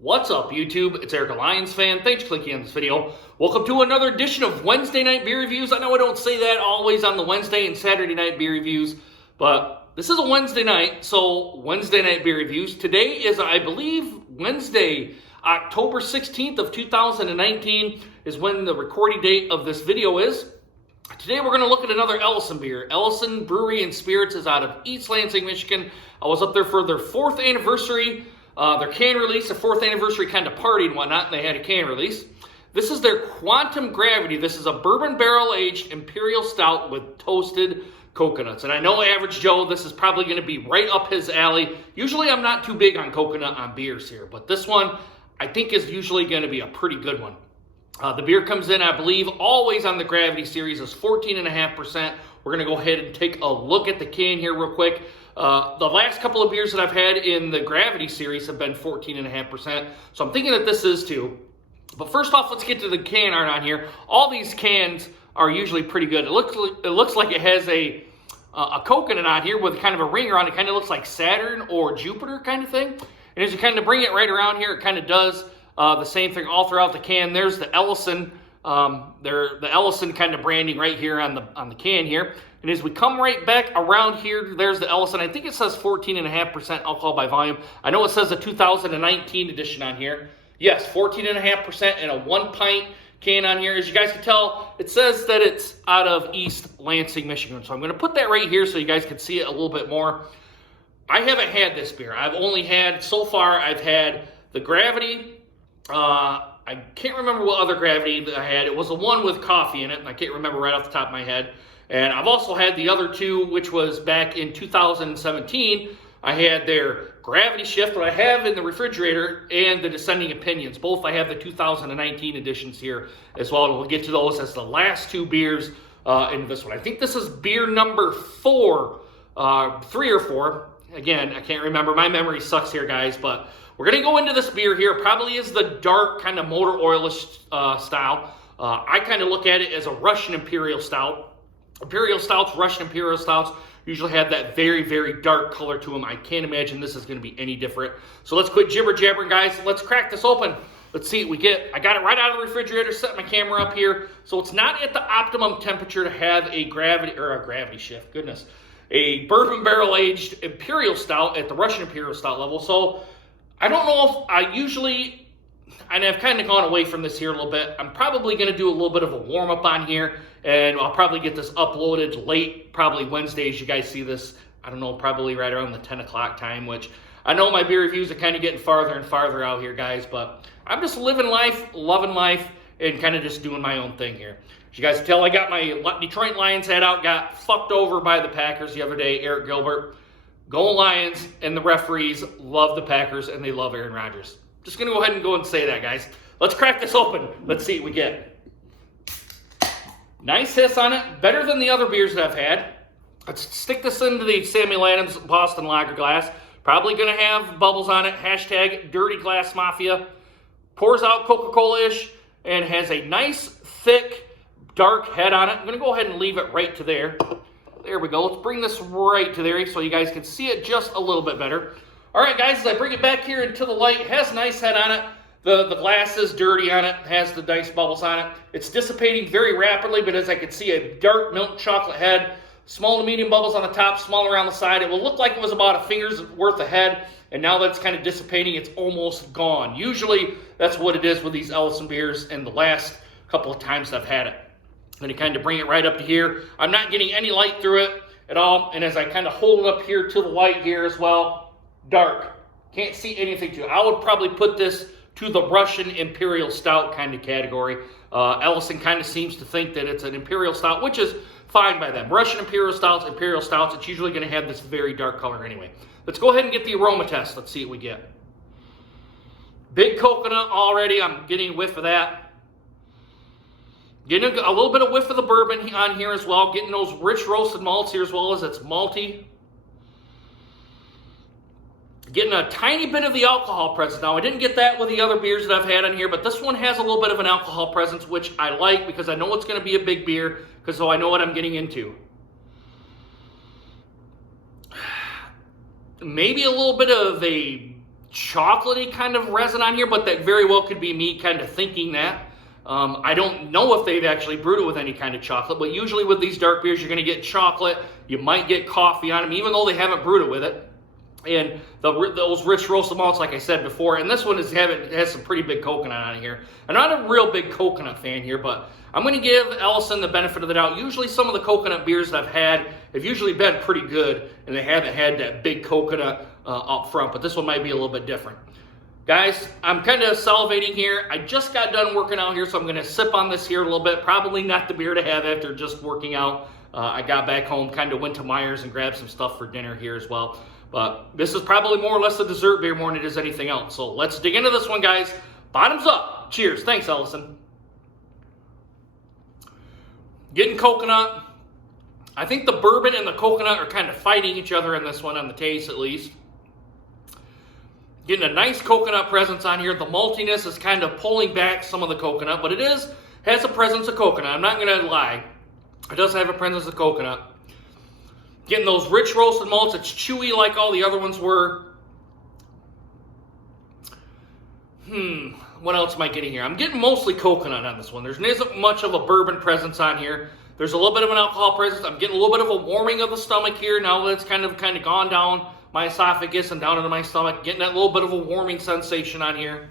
What's up, YouTube? It's Eric, a Lions fan. Thanks for clicking on this video. Welcome to another edition of Wednesday Night Beer Reviews. I know I don't say that always on the Wednesday and Saturday Night Beer Reviews, but this is a Wednesday night, so Wednesday Night Beer Reviews. Today is, I believe, Wednesday, October 16th of 2019 is when the recording date of this video is. Today we're going to look at another Ellison beer. Ellison Brewery and Spirits is out of East Lansing, Michigan. I was up there for their 4th anniversary. Their can release, a 4th anniversary kind of party and whatnot, and they had a can release. This is their Quantum Gravity. This is a bourbon barrel-aged imperial stout with toasted coconuts. And I know Average Joe, this is probably going to be right up his alley. Usually I'm not too big on coconut on beers here, but this one I think is usually going to be a pretty good one. The beer comes in, I believe, always on the Gravity series is 14.5%. We're going to go ahead and take a look at the can here real quick. The last couple of beers that I've had in the Gravity series have been 14.5%, so I'm thinking that this is too. But first off, let's get to the can art on here. All these cans are usually pretty good. It looks like it has a coconut on here with kind of a ringer on it. Kind of looks like Saturn or Jupiter kind of thing. And as you kind of bring it right around here, it kind of does the same thing all throughout the can. There's the Ellison, the Ellison kind of branding right here on the can here. And as we come right back around here, there's the Ellison. I think it says 14.5% alcohol by volume. I know it says a 2019 edition on here. Yes, 14.5% and a 1 pint can on here. As you guys can tell, it says that it's out of East Lansing, Michigan. So I'm going to put that right here so you guys can see it a little bit more. I haven't had this beer. I've only had, so far, I've had the Gravity. I can't remember what other Gravity that I had. It was the one with coffee in it, and I can't remember right off the top of my head. And I've also had the other two, which was back in 2017. I had their Gravity Shift, what I have in the refrigerator, and the Descending Opinions. Both I have the 2019 editions here as well, and we'll get to those as the last two beers into this one. I think this is beer number 4, 3 or 4. Again, I can't remember. My memory sucks here, guys, but we're going to go into this beer here. Probably is the dark kind of motor oilish style. I kind of look at it as a Russian Imperial Stout. Imperial Stouts, Russian Imperial Stouts, usually have that very, very dark color to them. I can't imagine this is going to be any different. So let's quit jibber-jabbering, guys. Let's crack this open. Let's see what we get. I got it right out of the refrigerator, set my camera up here. So it's not at the optimum temperature to have a gravity shift, goodness. A bourbon barrel-aged Imperial Stout at the Russian Imperial Stout level. So I don't know if I usually, and I've kind of gone away from this here a little bit. I'm probably going to do a little bit of a warm-up on here, and I'll probably get this uploaded late, probably Wednesday, as you guys see this, I don't know, probably right around the 10 o'clock time, which I know my beer reviews are kind of getting farther and farther out here, guys, but I'm just living life, loving life, and kind of just doing my own thing here. As you guys can tell, I got my Detroit Lions hat out, got fucked over by the Packers the other day, Eric Gilbert. Go Lions, and the referees love the Packers, and they love Aaron Rodgers. Just going to go ahead and go and say that, guys. Let's crack this open. Let's see what we get. Nice hiss on it. Better than the other beers that I've had. Let's stick this into the Samuel Adams Boston Lager glass. Probably going to have bubbles on it. Hashtag Dirty Glass Mafia. Pours out Coca-Cola-ish and has a nice, thick, dark head on it. I'm going to go ahead and leave it right to there. There we go. Let's bring this right to there so you guys can see it just a little bit better. All right, guys, as I bring it back here into the light, it has a nice head on it. The glass is dirty on it, has the nice bubbles on it. It's dissipating very rapidly, but as I can see, a dark milk chocolate head, small to medium bubbles on the top, small around the side. It will look like it was about a finger's worth of head, and now that it's kind of dissipating, it's almost gone. Usually, that's what it is with these Ellison beers, and the last couple of times I've had it. I'm going to kind of bring it right up to here. I'm not getting any light through it at all, and as I kind of hold it up here to the light here as well, dark. Can't see anything to it. I would probably put this to the Russian Imperial Stout kind of category. Ellison kind of seems to think that it's an Imperial Stout, which is fine by them. Russian Imperial Stouts, it's usually going to have this very dark color anyway. Let's go ahead and get the aroma test. Let's see what we get. Big coconut already. I'm getting a whiff of that. Getting a little bit of whiff of the bourbon on here as well. Getting those rich roasted malts here as well as it's malty. Getting a tiny bit of the alcohol presence. Now, I didn't get that with the other beers that I've had on here, but this one has a little bit of an alcohol presence, which I like because I know it's going to be a big beer, because so I know what I'm getting into. Maybe a little bit of a chocolatey kind of resin on here, but that very well could be me kind of thinking that. I don't know if they've actually brewed it with any kind of chocolate, but usually with these dark beers, you're going to get chocolate. You might get coffee on them, even though they haven't brewed it with it. And those rich roasted malts, like I said before, and this one has some pretty big coconut on here. I'm not a real big coconut fan here, but I'm going to give Ellison the benefit of the doubt. Usually some of the coconut beers that I've had have usually been pretty good, and they haven't had that big coconut up front, but this one might be a little bit different. Guys, I'm kind of salivating here. I just got done working out here, so I'm going to sip on this here a little bit. Probably not the beer to have after just working out. I got back home, kind of went to Myers and grabbed some stuff for dinner here as well. But this is probably more or less a dessert beer more than it is anything else. So let's dig into this one, guys. Bottoms up. Cheers. Thanks, Ellison. Getting coconut. I think the bourbon and the coconut are kind of fighting each other in this one, on the taste at least. Getting a nice coconut presence on here. The maltiness is kind of pulling back some of the coconut, but it has a presence of coconut. I'm not going to lie. It does have a presence of coconut. Getting those rich roasted malts. It's chewy like all the other ones were. What else am I getting here? I'm getting mostly coconut on this one. There isn't much of a bourbon presence on here. There's a little bit of an alcohol presence. I'm getting a little bit of a warming of the stomach here now that it's kind of gone down my esophagus and down into my stomach. Getting that little bit of a warming sensation on here.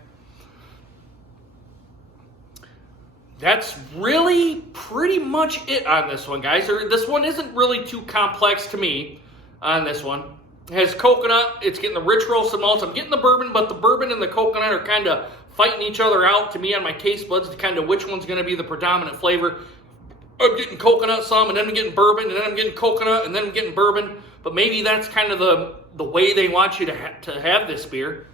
That's really pretty much it on this one, guys. This one isn't really too complex to me on this one. It has coconut. It's getting the rich roasted malts. I'm getting the bourbon, but the bourbon and the coconut are kind of fighting each other out to me on my taste buds to kind of which one's going to be the predominant flavor. I'm getting coconut some, and then I'm getting bourbon, and then I'm getting coconut, and then I'm getting bourbon. But maybe that's kind of the way they want you to have this beer.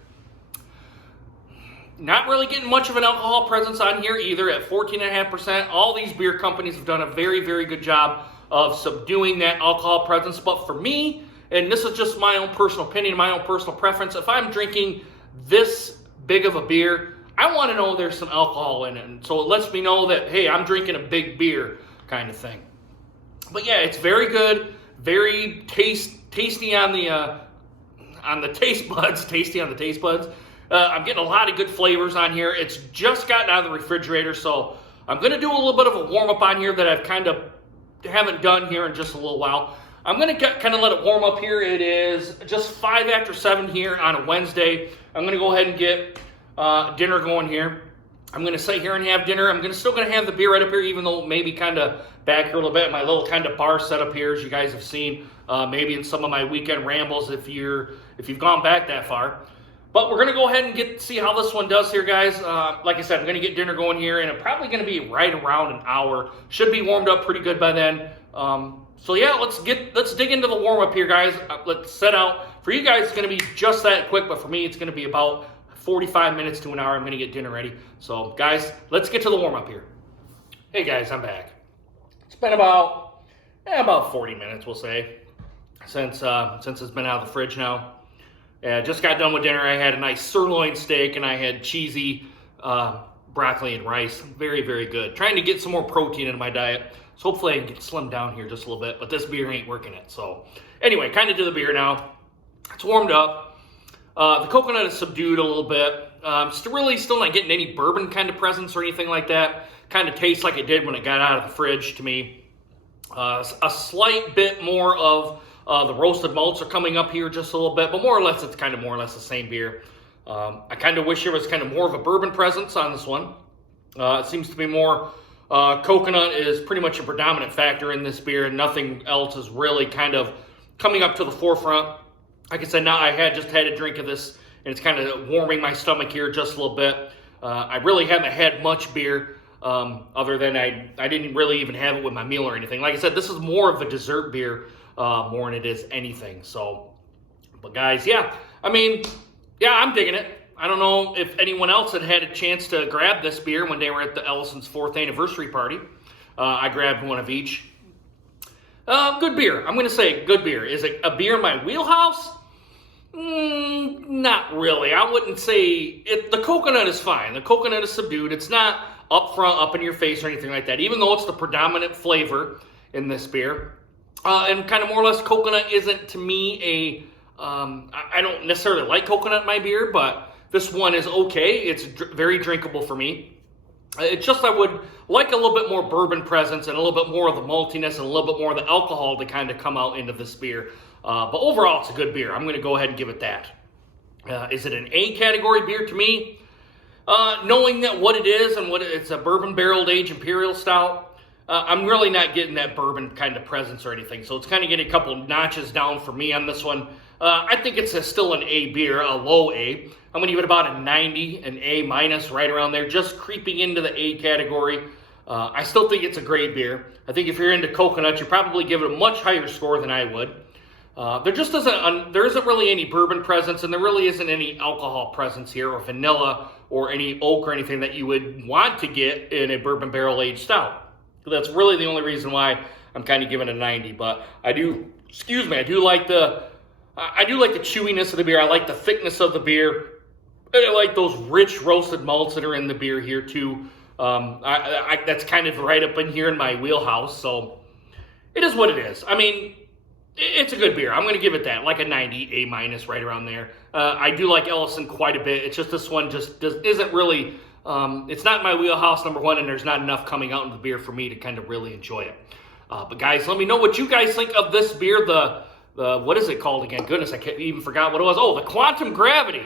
Not really getting much of an alcohol presence on here either at 14.5%. All these beer companies have done a very, very good job of subduing that alcohol presence. But for me, and this is just my own personal opinion, my own personal preference, if I'm drinking this big of a beer, I want to know there's some alcohol in it. And so it lets me know that, hey, I'm drinking a big beer kind of thing. But yeah, it's very good, very tasty on the taste buds, tasty on the taste buds. I'm getting a lot of good flavors on here. It's just gotten out of the refrigerator, so I'm going to do a little bit of a warm-up on here that I've kind of haven't done here in just a little while. I'm going to kind of let it warm up here. It is just 5 after 7 here on a Wednesday. I'm going to go ahead and get dinner going here. I'm going to sit here and have dinner. I'm still going to have the beer right up here, even though maybe kind of back here a little bit. My little kind of bar setup here, as you guys have seen, maybe in some of my weekend rambles if you've gone back that far. But we're going to go ahead and see how this one does here, guys. Like I said, I'm going to get dinner going here, and I'm probably going to be right around an hour. Should be warmed up pretty good by then. So yeah, let's dig into the warm-up here, guys. Let's set out. For you guys, it's going to be just that quick, but for me, it's going to be about 45 minutes to an hour. I'm going to get dinner ready. So, guys, let's get to the warm-up here. Hey, guys, I'm back. It's been about 40 minutes, we'll say, since it's been out of the fridge now. Yeah, just got done with dinner. I had a nice sirloin steak, and I had cheesy broccoli and rice. Very, very good. Trying to get some more protein in my diet. So hopefully I can get slimmed down here just a little bit, but this beer ain't working it. So anyway, kind of do the beer now. It's warmed up. The coconut is subdued a little bit. Still not getting any bourbon kind of presence or anything like that. Kind of tastes like it did when it got out of the fridge to me. A slight bit more of the roasted malts are coming up here just a little bit, but more or less it's kind of more or less the same beer. I kind of wish there was kind of more of a bourbon presence on this one. It seems to be more coconut is pretty much a predominant factor in this beer, and nothing else is really kind of coming up to the forefront. Like I said, now I just had a drink of this, and it's kind of warming my stomach here just a little bit. I really haven't had much beer other than I didn't really even have it with my meal or anything. Like I said, this is more of a dessert beer more than it is anything. So, but guys, yeah, I mean, yeah, I'm digging it. I don't know if anyone else had a chance to grab this beer when they were at the Ellison's 4th anniversary party. I grabbed one of each. Good beer. I'm going to say good beer. Is it a beer in my wheelhouse? Not really. I wouldn't say it. The coconut is fine. The coconut is subdued. It's not up front, up in your face or anything like that, even though it's the predominant flavor in this beer. And kind of more or less, coconut isn't to me I don't necessarily like coconut in my beer, but this one is okay. It's very drinkable for me. It's just I would like a little bit more bourbon presence and a little bit more of the maltiness and a little bit more of the alcohol to kind of come out into this beer. But overall, it's a good beer. I'm going to go ahead and give it that. Is it an A category beer to me? Knowing that what it is and it's a bourbon barreled aged imperial stout, I'm really not getting that bourbon kind of presence or anything. So it's kind of getting a couple notches down for me on this one. I think it's still an A beer, a low A. I'm going to give it about a 90, an A minus, right around there, just creeping into the A category. I still think it's a great beer. I think if you're into coconut, you probably give it a much higher score than I would. There isn't really any bourbon presence, and there really isn't any alcohol presence here, or vanilla, or any oak or anything that you would want to get in a bourbon barrel aged stout. So that's really the only reason why I'm kind of giving it a 90. But I do like the chewiness of the beer. I like the thickness of the beer. And I like those rich roasted malts that are in the beer here too. That's kind of right up in here in my wheelhouse. So it is what it is. I mean, it's a good beer. I'm going to give it that, like a 90, A minus, right around there. I do like Ellison quite a bit. It's just this one isn't really, it's not my wheelhouse, number one, and there's not enough coming out in the beer for me to kind of really enjoy it. But guys, let me know what you guys think of this beer. The what is it called again? Goodness, I even forgot what it was. Oh, the Quantum Gravity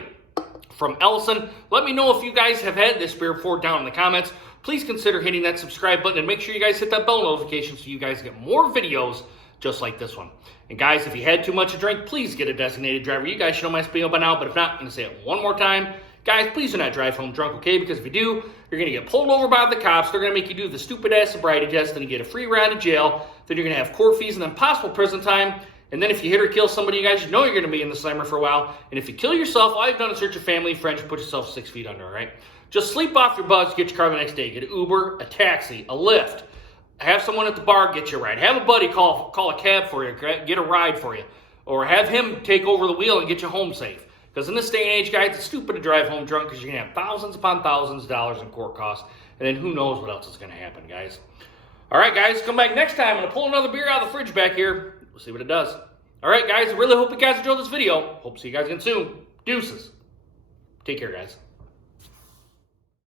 from Ellison. Let me know if you guys have had this beer before down in the comments. Please consider hitting that subscribe button and make sure you guys hit that bell notification so you guys get more videos just like this one. And guys, if you had too much to drink, please get a designated driver. You guys should know my spiel by now, but if not, I'm going to say it one more time. Guys, please do not drive home drunk, okay? Because if you do, you're going to get pulled over by the cops. They're going to make you do the stupid-ass sobriety test, then you get a free ride to jail. Then you're going to have court fees and then possible prison time. And then if you hit or kill somebody, you guys, you know you're going to be in the slammer for a while. And if you kill yourself, all you've done is hurt your family and friends, put yourself 6 feet under, all right? Just sleep off your buzz, get your car the next day. Get an Uber, a taxi, a Lyft. Have someone at the bar get you a ride. Have a buddy call a cab for you, get a ride for you. Or have him take over the wheel and get you home safe. Because in this day and age, guys, it's stupid to drive home drunk because you're going to have thousands upon thousands of dollars in court costs. And then who knows what else is going to happen, guys. All right, guys, come back next time. I'm going to pull another beer out of the fridge back here. We'll see what it does. All right, guys, I really hope you guys enjoyed this video. Hope to see you guys again soon. Deuces. Take care, guys.